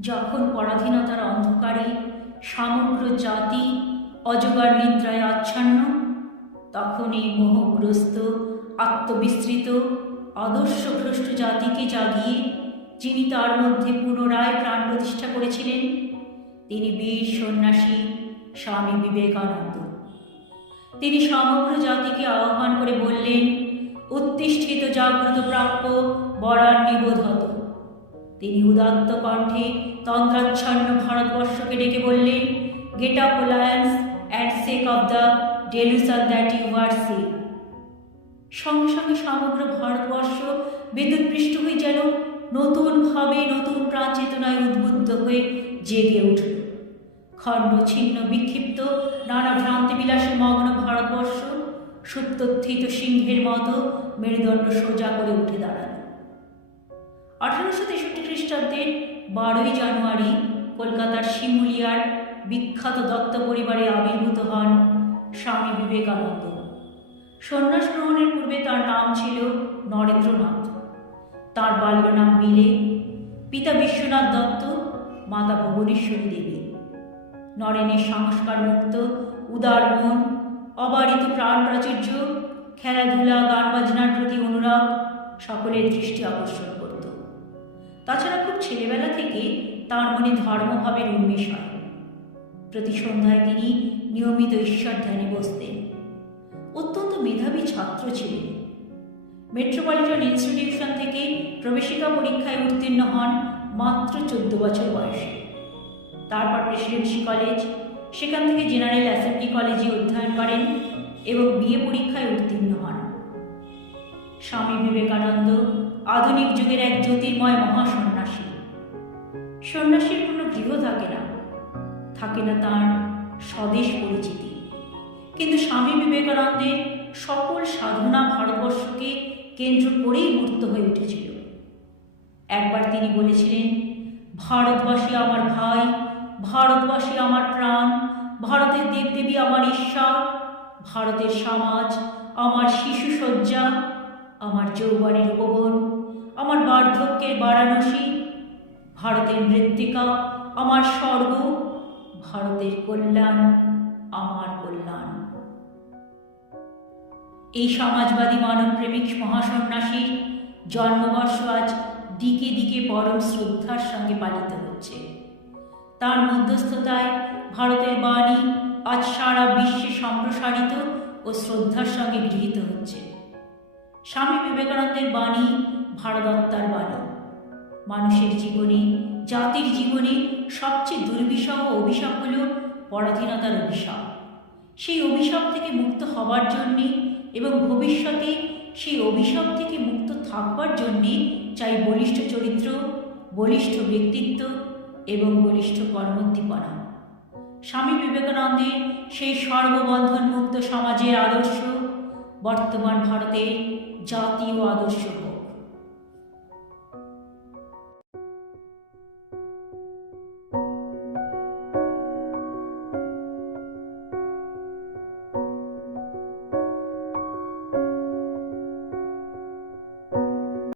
যখন পরাধীনতার অন্ধকারে সমগ্র জাতি অজগার নিদ্রায় আচ্ছন্ন, তখন এই মোহগ্রস্ত, আত্মবিস্তৃত, আদর্শভ্রষ্ট জাতিকে জাগিয়ে যিনি তার মধ্যে পুনরায় প্রাণ প্রতিষ্ঠা করেছিলেন, তিনি বীর সন্ন্যাসী স্বামী বিবেকানন্দ। তিনি সমগ্র জাতিকে আহ্বান করে বললেন, উত্তিষ্ঠিত, জাগ্রত, প্রাপ্য বরার নিবোধত। তিনি উদাত্ত কণ্ঠে তন্ত্রাচ্ছন্ন ভারতবর্ষকে ডেকে বললেন get up alliance and shake off the delusion that you are সঙ্গে সঙ্গে সমগ্র ভারতবর্ষ বিদ্যুৎপৃষ্ট হয়ে যেন নতুনভাবে নতুন প্রাণ চেতনায় উদ্বুদ্ধ হয়ে জেগে উঠল। খণ্ড ছিন্ন বিক্ষিপ্ত নানা ভ্রান্তি বিলাসে মগ্ন ভারতবর্ষ সুপ্তথিত সিংহের মতো মেরুদণ্ড সোজা করে উঠে দাঁড়াল। আঠারোশো তেষট্টি খ্রিস্টাব্দের বারোই জানুয়ারি কলকাতার শিমুলিয়ার বিখ্যাত দত্ত পরিবারে আবির্ভূত হন স্বামী বিবেকানন্দ। সন্ন্যাস গ্রহণের পূর্বে তার নাম ছিল নরেন্দ্রনাথ। তার বাল্য নাম মিলে পিতা বিশ্বনাথ দত্ত, মাতা ভুবনেশ্বরী দেবী। নরেনের সংস্কার মুক্ত, উদার মন, অবারিত প্রাণ প্রাচুর্য, খেলাধুলা গান বাজনার প্রতি অনুরাগ সকলের দৃষ্টি আকর্ষণ। তাছাড়া খুব ছেলেবেলা থেকে তার মনে ধর্মভাবের উন্মেষ হয় প্রতি সন্ধ্যায় তিনি নিয়মিত ঈশ্বর ধ্যানে বসতেন। অত্যন্ত মেধাবী ছাত্র ছিলেন। মেট্রোপলিটন ইনস্টিটিউশন থেকে প্রবেশিকা পরীক্ষায় উত্তীর্ণ হন মাত্র চোদ্দ বছর বয়সে। তারপর প্রেসিডেন্সি কলেজ, সেখান থেকে জেনারেল অ্যাসেম্বলি কলেজে অধ্যয়ন করেন এবং বিএ পরীক্ষায় উত্তীর্ণ হন। স্বামী বিবেকানন্দ আধুনিক যুগের এক জ্যোতির্ময় মহাসন্ন্যাসী। সন্ন্যাসীর কোনো গৃহ থাকে না। থাকে না তার স্বদেশ পরিচিতি। কিন্তু স্বামী বিবেকানন্দের সকল সাধনা ভারতবর্ষকে কেন্দ্র করেই মূর্ত হয়ে উঠেছিল। একবার তিনি বলেছিলেন, ভারতবাসী আমার ভাই, ভারতবাসী আমার প্রাণ, ভারতের দেবদেবী আমার ঈশ্বর, ভারতের সমাজ, আমার শিশু শয্যা আমার যৌবনের উপবন, আমার বার্ধক্যের বারাণসী, ভারতের মৃত্তিকা, আমার স্বর্গ, ভারতের কল্যাণ, আমার কল্যাণ। এই সমাজবাদী মানবপ্রেমিক মহাসন্ন্যাসীর জন্মবর্ষ আজ দিকে দিকে পরম শ্রদ্ধার সঙ্গে পালিত হচ্ছে। তার মধ্যস্থতায় ভারতের বাণী আজ সারা বিশ্বে সম্প্রসারিত ও শ্রদ্ধার সঙ্গে গৃহীত হচ্ছে। স্বামী বিবেকানন্দের বাণী ভারদত্তার বাণী। মানুষের জীবনে, জাতির জীবনে সবচেয়ে দুর্বিষহ অভিশাপ হল পরাধীনতার অভিশাপ। সেই অভিশাপ থেকে মুক্ত হবার জন্যে এবং ভবিষ্যতে সেই অভিশাপ থেকে মুক্ত থাকবার জন্যে চাই বলিষ্ঠ চরিত্র, বলিষ্ঠ ব্যক্তিত্ব এবং বলিষ্ঠ কর্মোদ্দীপনা। স্বামী বিবেকানন্দের সেই সর্ববন্ধন মুক্ত সমাজের আদর্শ বর্তমান ভারতের জাতীয় আদর্শ হোক।